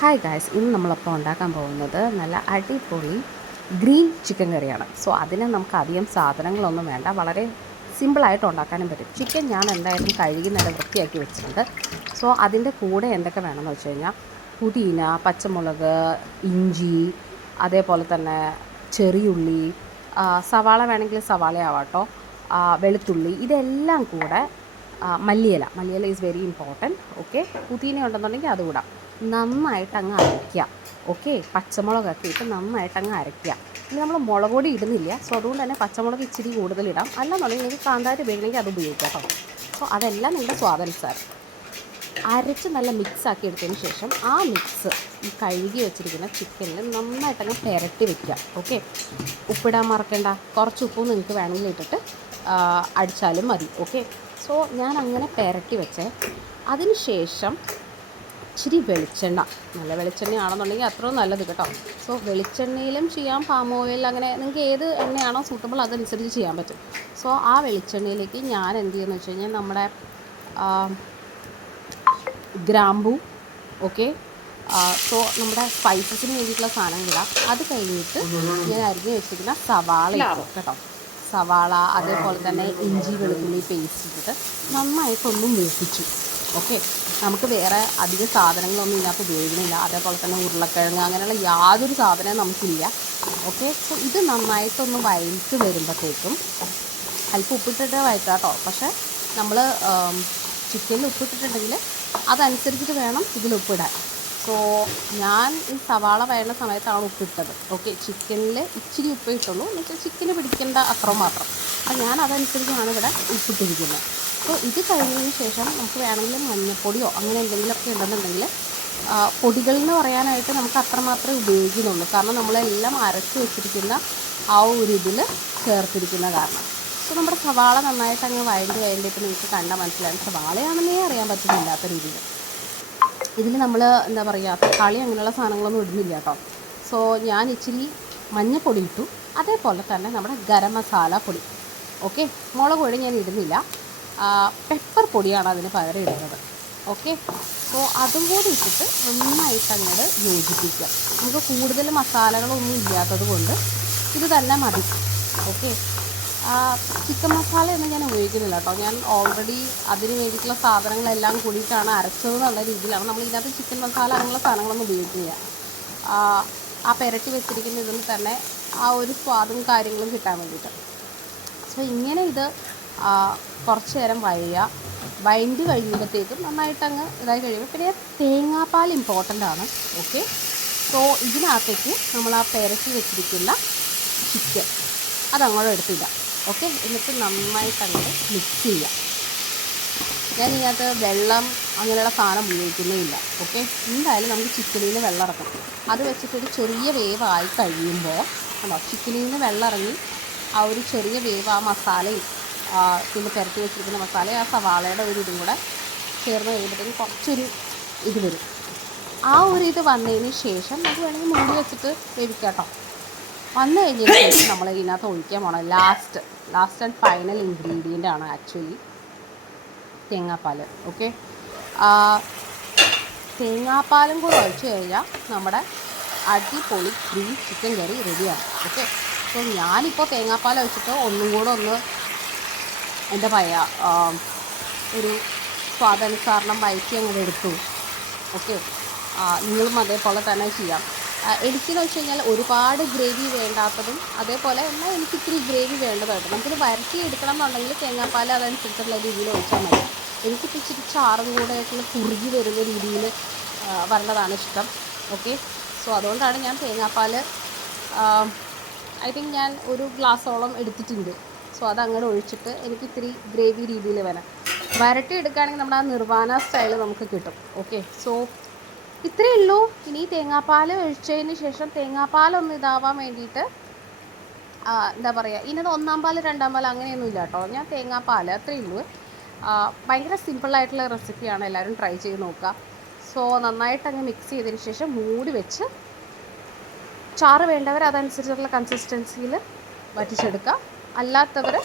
Hi guys, ഇന്ന് നമ്മളപ്പോൾ ഉണ്ടാക്കാൻ പോകുന്നത് നല്ല അടിപൊളി ഗ്രീൻ ചിക്കൻ കറിയാണ്. സോ അതിന് നമുക്ക് അധികം സാധനങ്ങളൊന്നും വേണ്ട, വളരെ സിമ്പിളായിട്ട് ഉണ്ടാക്കാനും പറ്റും. ചിക്കൻ ഞാൻ എന്തായാലും കഴുകി നല്ല വൃത്തിയാക്കി വെച്ചിട്ടുണ്ട്. സോ അതിൻ്റെ കൂടെ എന്തൊക്കെ വേണമെന്ന് വെച്ച് കഴിഞ്ഞാൽ പുതിന, പച്ചമുളക്, ഇഞ്ചി, അതേപോലെ തന്നെ ചെറിയുള്ളി, സവാള വേണമെങ്കിൽ സവാളയാവാട്ടോ, വെളുത്തുള്ളി, ഇതെല്ലാം കൂടെ മല്ലിയില ഈസ് വെരി ഇമ്പോർട്ടൻറ്റ്. ഓക്കെ, പുതിന ഉണ്ടെന്നുണ്ടെങ്കിൽ അത് കൂടാം. നന്നായിട്ട് അങ്ങ് അരയ്ക്കുക. ഓക്കെ, പച്ചമുളകൊക്കെ ഇട്ട് നന്നായിട്ട് അങ്ങ് അരയ്ക്കുക. ഇനി നമ്മൾ മുളക് പൊടി ഇടുന്നില്ല, സോ അതുകൊണ്ട് തന്നെ പച്ചമുളക് ഇച്ചിരി കൂടുതലിടാം. അല്ലെന്നുണ്ടെങ്കിൽ നിങ്ങൾക്ക് കാന്താരി ഉപയോഗിക്കണമെങ്കിൽ അത് ഉപയോഗിക്കാം കേട്ടോ. സോ അതെല്ലാം നിങ്ങളുടെ സ്വാദാനുസാരം അരച്ച് നല്ല മിക്സാക്കി എടുത്തതിന് ശേഷം ആ മിക്സ് ഈ കഴുകി വെച്ചിരിക്കുന്ന ചിക്കനിൽ നന്നായിട്ടങ്ങ് പുരട്ടി വെക്കുക. ഓക്കെ, ഉപ്പിടാൻ മറക്കണ്ട. കുറച്ച് ഉപ്പും നിങ്ങൾക്ക് വേണമെങ്കിൽ ഇട്ടിട്ട് അടിച്ചാലും മതി. ഓക്കെ, സോ ഞാൻ അങ്ങനെ പുരട്ടി വെച്ചേ. അതിന് ശേഷം ഇച്ചിരി വെളിച്ചെണ്ണ, നല്ല വെളിച്ചെണ്ണയാണെന്നുണ്ടെങ്കിൽ അത്രയും നല്ലത് കേട്ടോ. സോ വെളിച്ചെണ്ണയിലും ചെയ്യാം, പാം ഓയിൽ, അങ്ങനെ നിങ്ങൾക്ക് ഏത് എണ്ണയാണോ സൂട്ടബിൾ അതനുസരിച്ച് ചെയ്യാൻ പറ്റും. സോ ആ വെളിച്ചെണ്ണയിലേക്ക് ഞാൻ എന്ത് ചെയ്യുന്നത് വെച്ച് കഴിഞ്ഞാൽ നമ്മുടെ ഗ്രാമ്പൂ, ഓക്കെ, സോ നമ്മുടെ സ്പൈസസിന് വേണ്ടിയിട്ടുള്ള സാധനങ്ങളിടാം. അത് കഴിഞ്ഞിട്ട് ഞാൻ അരിഞ്ഞ് വെച്ചിരിക്കുന്ന സവാള ഇട്ടു കേട്ടോ. സവാള, അതേപോലെ തന്നെ ഇഞ്ചി വെളുത്തുള്ളി പേസ്റ്റ് ഇട്ടിട്ട് നന്നായിട്ടൊന്നും മൂപ്പിച്ചു. ഓക്കെ, നമുക്ക് വേറെ അധികം സാധനങ്ങളൊന്നും ഇതിനകത്ത് ഉപയോഗിക്കുന്നില്ല. അതേപോലെ തന്നെ ഉരുളക്കിഴങ്ങ്, അങ്ങനെയുള്ള യാതൊരു സാധനവും നമുക്കില്ല. ഓക്കെ, സോ ഇത് നന്നായിട്ടൊന്ന് വഴറ്റി വരുമ്പോഴത്തേക്കും അല്പം ഉപ്പിട്ടിട്ട് വഴറ്റാം കേട്ടോ. പക്ഷേ നമ്മൾ ചിക്കനിൽ ഉപ്പിട്ടിട്ടുണ്ടെങ്കിൽ അതനുസരിച്ചിട്ട് വേണം ഇതിൽ ഉപ്പിടാൻ. സോ ഞാൻ ഈ സവാള വഴന്ന സമയത്താണ് ഉപ്പിട്ടത്. ഓക്കെ, ചിക്കനിൽ ഇച്ചിരി ഉപ്പ് ഇട്ടുള്ളൂ, എന്ന് വെച്ചാൽ ചിക്കന് പിടിക്കേണ്ട അത്ര മാത്രം. അപ്പോൾ ഞാൻ അതനുസരിച്ചാണ് ഇവിടെ ഉപ്പിട്ടിരിക്കുന്നത്. സോ ഇത് കഴിഞ്ഞതിന് ശേഷം നമുക്ക് വേണമെങ്കിൽ മഞ്ഞൾപ്പൊടിയോ അങ്ങനെ എന്തെങ്കിലുമൊക്കെ ഉണ്ടെന്നുണ്ടെങ്കിൽ, പൊടികൾ എന്ന് പറയാനായിട്ട് നമുക്ക് അത്രമാത്രമേ ഉപയോഗിക്കുന്നുള്ളൂ. കാരണം നമ്മളെല്ലാം അരച്ച് വെച്ചിരിക്കുന്ന ആ ഒരു ഇതിൽ ചേർത്തിരിക്കുന്ന കാരണം. സോ നമ്മുടെ സവാള നന്നായിട്ട് അങ്ങ് വഴണ്ടിയിട്ട് നിങ്ങൾക്ക് കണ്ടാൽ മനസ്സിലാവും സവാളയാണെന്നേ അറിയാൻ പറ്റുന്നില്ലാത്ത രീതിയിൽ. ഇതിൽ നമ്മൾ എന്താ പറയുക, തക്കാളി അങ്ങനെയുള്ള സാധനങ്ങളൊന്നും ഇടുന്നില്ല കേട്ടോ. സോ ഞാൻ ഇച്ചിരി മഞ്ഞൾപ്പൊടി ഇട്ടു, അതേപോലെ തന്നെ നമ്മുടെ ഗരം മസാല പൊടി. ഓക്കെ, മുളക് പൊടി ഞാൻ ഇടുന്നില്ല, പെപ്പർ പൊടിയാണ് അതിന് പകരം ഇടുന്നത്. ഓക്കെ, സോ അതും കൂടി ഇട്ടിട്ട് നന്നായിട്ട് അങ്ങോട്ട് യോജിപ്പിക്കുക. നമുക്ക് കൂടുതൽ മസാലകളൊന്നും ഇല്ലാത്തത് കൊണ്ട് ഇത് തന്നെ മതി. ഓക്കെ, ചിക്കൻ മസാലയൊന്നും ഞാൻ ഉപയോഗിക്കുന്നില്ല കേട്ടോ. ഞാൻ ഓൾറെഡി അതിന് വേണ്ടിയിട്ടുള്ള സാധനങ്ങളെല്ലാം കൂടിയിട്ടാണ് അരച്ചത് എന്നുള്ള രീതിയിലാണ്. നമ്മൾ ഇതിനകത്ത് ചിക്കൻ മസാല അങ്ങനെയുള്ള സാധനങ്ങളൊന്നും ഉപയോഗിക്കില്ല. ആ പുരട്ടി വെച്ചിരിക്കുന്ന ഇതിൽ തന്നെ ആ ഒരു സ്വാദും കാര്യങ്ങളും കിട്ടാൻ വേണ്ടിയിട്ട്. സോ ഇങ്ങനെ ഇത് കുറച്ച് നേരം വഴണ്ടി കഴിയുമ്പോഴത്തേക്കും നന്നായിട്ട് അങ്ങ് ഇതായി കഴിയുമ്പോൾ പിന്നെ തേങ്ങാപ്പാൽ ഇമ്പോർട്ടൻ്റ് ആണ്. ഓക്കെ, സോ ഇതിനകത്തേക്ക് നമ്മൾ ആ പുരട്ടി വെച്ചിരിക്കുന്ന ചിക്കൻ അതങ്ങോട്ട് എടുത്തിടാം. ഓക്കെ, എന്നിട്ട് നന്നായിട്ട് അങ്ങോട്ട് മിക്സ് ചെയ്യാം. ഞാൻ ഇതിനകത്ത് വെള്ളം അങ്ങനെയുള്ള സാധനം ഉപയോഗിക്കുന്നേയില്ല. ഓക്കെ, എന്തായാലും നമുക്ക് ചിക്കനിൽ നിന്ന് വെള്ളം ഇറക്കണം. അത് വെച്ചിട്ടൊരു ചെറിയ വേവായി കഴിയുമ്പോൾ ചിക്കനിൽ നിന്ന് വെള്ളം ഇറങ്ങി ആ ഒരു ചെറിയ വേവ് ആ മസാലയും പിന്നെ പുരട്ടി വെച്ചിരിക്കുന്ന മസാലയും ആ സവാളയുടെ ഒരു ഇതും കൂടെ ചേർന്ന് കഴിയുമ്പോഴത്തേക്കും കുറച്ചൊരു ഇത് വരും. ആ ഒരു ഇത് വന്നതിന് ശേഷം നമുക്ക് വേണമെങ്കിൽ മൂടി വെച്ചിട്ട് വേവിക്കാം കേട്ടോ. വന്നു കഴിഞ്ഞതിന് ശേഷം നമ്മൾ ഇതിനകത്ത് ഒഴിക്കാൻ പോകണം ലാസ്റ്റ് ആൻഡ് ഫൈനൽ ഇൻഗ്രീഡിയൻ്റ് ആണ് ആക്ച്വലി തേങ്ങാപ്പാൽ. ഓക്കെ, തേങ്ങാപ്പാലും കൂടെ ഒഴിച്ച് കഴിഞ്ഞാൽ നമ്മുടെ അടിപൊളി ഗ്രീൻ ചിക്കൻ കറി റെഡിയാണ്. ഓക്കെ, സോ ഞാനിപ്പോൾ തേങ്ങാപ്പാൽ ഒഴിച്ചിട്ട് ഒന്നും കൂടെ ഒന്ന് എന്താ പറയുക, ഒരു സ്വാദാനുസരണം വഴറ്റി അങ്ങോട്ട് എടുത്തു. ഓക്കെ, നിങ്ങളും അതേപോലെ തന്നെ ചെയ്യാം. എനിക്കെന്ന് വെച്ച് കഴിഞ്ഞാൽ ഒരുപാട് ഗ്രേവി വേണ്ടാത്തതും അതേപോലെ എന്നാൽ എനിക്ക് ഇത്തിരി ഗ്രേവി വേണ്ടതായിട്ട് നമുക്കിത് വരട്ടി എടുക്കണം എന്നുണ്ടെങ്കിൽ തേങ്ങാപ്പാൽ അതനുസരിച്ചുള്ള രീതിയിൽ ഒഴിച്ചാൽ മതി. എനിക്കിപ്പോൾ ഇച്ചിരി ചാറും കൂടെ ആയിട്ടുള്ള കുറുകി വരുന്ന രീതിയിൽ വരേണ്ടതാണ് ഇഷ്ടം. ഓക്കെ, സോ അതുകൊണ്ടാണ് ഞാൻ തേങ്ങാപ്പാൽ ഐ തിങ്ക് ഞാൻ ഒരു ഗ്ലാസ്സോളം എടുത്തിട്ടുണ്ട്. സോ അതങ്ങോട്ട് ഒഴിച്ചിട്ട് എനിക്ക് ഇത്തിരി ഗ്രേവി രീതിയിൽ വരട്ടി എടുക്കുകയാണെങ്കിൽ നമ്മുടെ ആ നിർവാണ സ്റ്റൈൽ നമുക്ക് കിട്ടും. ഓക്കെ, സോ ഇത്രയേ ഉള്ളൂ. ഇനി തേങ്ങാപ്പാൽ ഒഴിച്ചതിന് ശേഷം തേങ്ങാപ്പാലൊന്ന് ഇതാവാൻ വേണ്ടിയിട്ട് എന്താ പറയുക, ഇതിനകത്ത് ഒന്നാം പാൽ രണ്ടാം പാൽ അങ്ങനെയൊന്നും ഇല്ല കേട്ടോ. ഞാൻ തേങ്ങാപ്പാൽ അത്രയേ ഉള്ളൂ. ഭയങ്കര സിമ്പിളായിട്ടുള്ള റെസിപ്പിയാണ്, എല്ലാവരും ട്രൈ ചെയ്ത് നോക്കുക. സോ നന്നായിട്ട് അങ്ങ് മിക്സ് ചെയ്തതിന് ശേഷം മൂടി വെച്ച് ചാറ് വേണ്ടവർ അതനുസരിച്ചുള്ള കൺസിസ്റ്റൻസിയിൽ വറ്റിച്ചെടുക്കുക. അല്ലാത്തവർ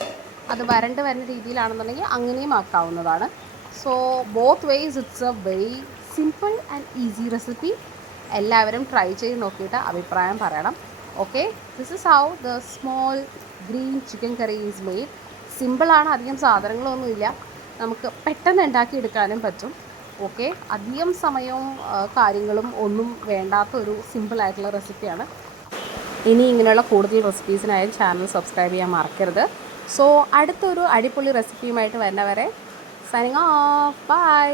അത് വരണ്ട് വരുന്ന രീതിയിലാണെന്നുണ്ടെങ്കിൽ അങ്ങനെയും ആക്കാവുന്നതാണ്. So both ways it's a very simple and easy recipe. എല്ലാവരും ട്രൈ ചെയ്ത് നോക്കിയിട്ട് അഭിപ്രായം പറയണം. Okay, this is how the small green chicken curry is made. സിമ്പിളാണ്, അധികം സാധനങ്ങളൊന്നുമില്ല, നമുക്ക് പെട്ടെന്ന് ഉണ്ടാക്കിയെടുക്കാനും പറ്റും. ഓക്കെ, അധികം സമയവും കാര്യങ്ങളും ഒന്നും വേണ്ടാത്തൊരു സിമ്പിളായിട്ടുള്ള റെസിപ്പിയാണ്. ഇനി ഇങ്ങനെയുള്ള കൂടുതൽ റെസിപ്പീസിനായി ചാനൽ സബ്സ്ക്രൈബ് ചെയ്യാൻ മറക്കരുത്. സോ അടുത്തൊരു അടിപൊളി റെസിപ്പിയുമായിട്ട് വരുന്നവരെ സൈനിങ് ഓഫ്, ബൈ.